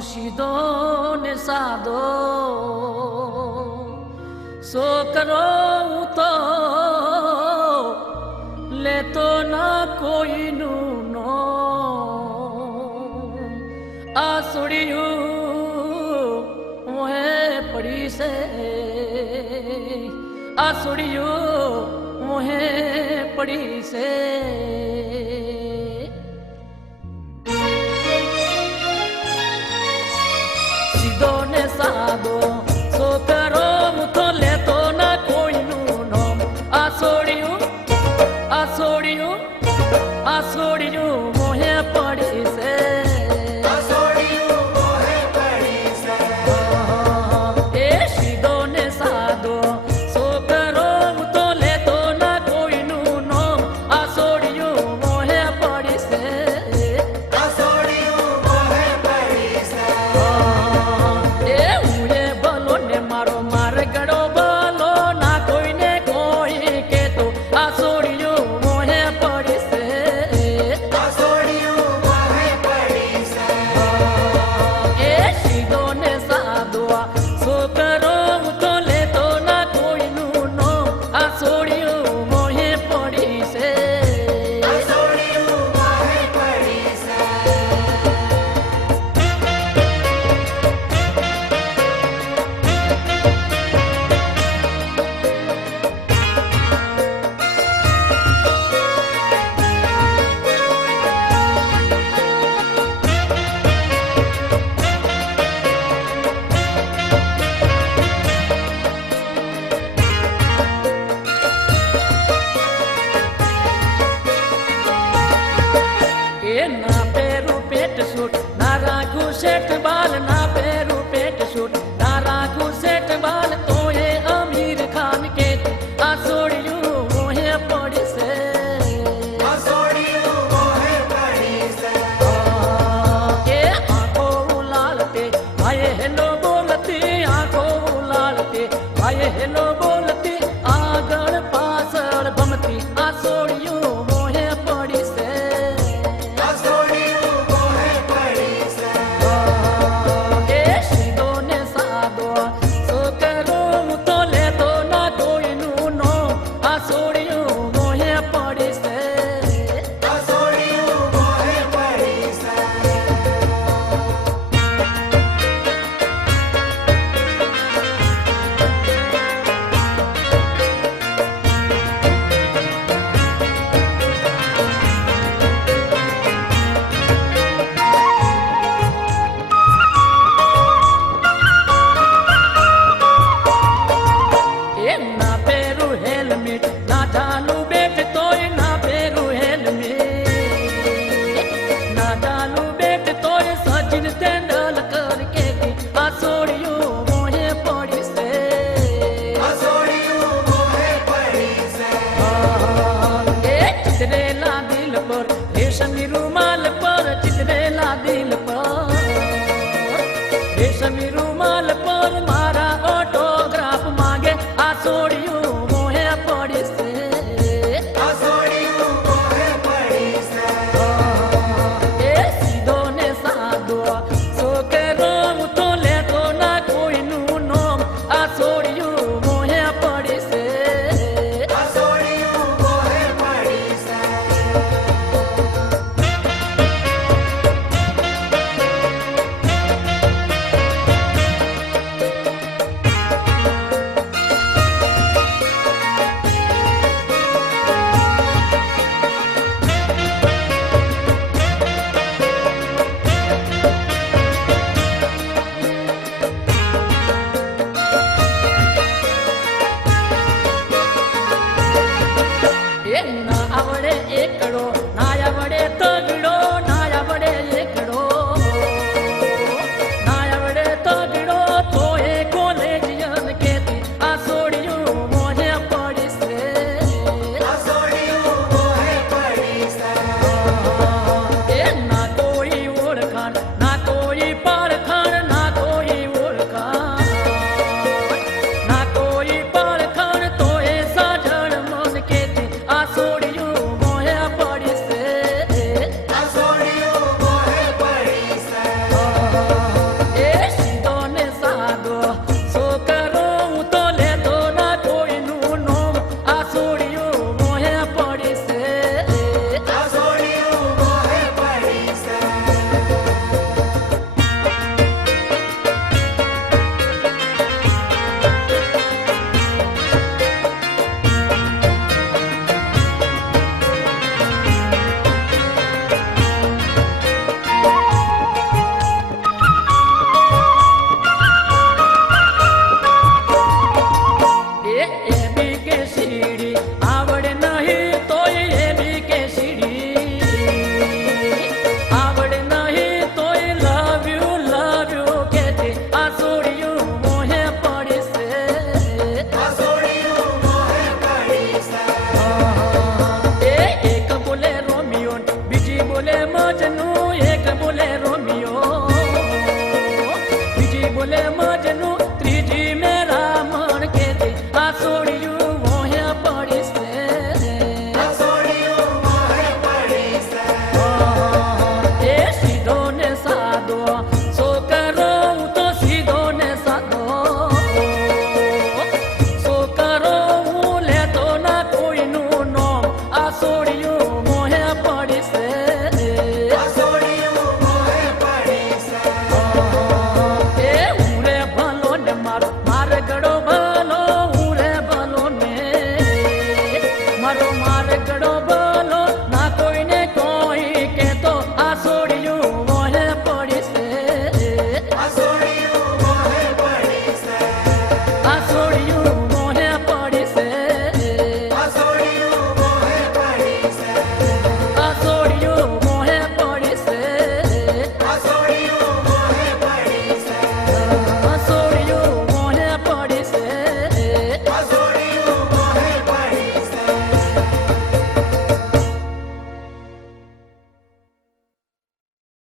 સીધો ને સાદો છોકરો તો લેતો ના કોઈનું નો આ સુડિયું મોહે પડી છે આ સુડિયું મોહે પડી છે સીધો ને સાદો છોકરો તો લેતો ના કોઈનું નામ આ છોડ્યું મોહે પડી છે એ સીધો ને સાદો છોકરો તો લેતો ના કોઈનું નામ આ છોડ્યું મોહે પડી છે એ હું એ ભલો ને મારો માર ગળો ભલો ના કોઈને કોઈ કેતો આ છોડ્યું મોહે પડી છે એ સીધો ને સાદો છોકરો તો લેતો ના કોઈનું નામ આ છોડ્યું મોહે પડી છે ના પેરું પેટ સૂટ ના રાખું શેઠ બાલ ના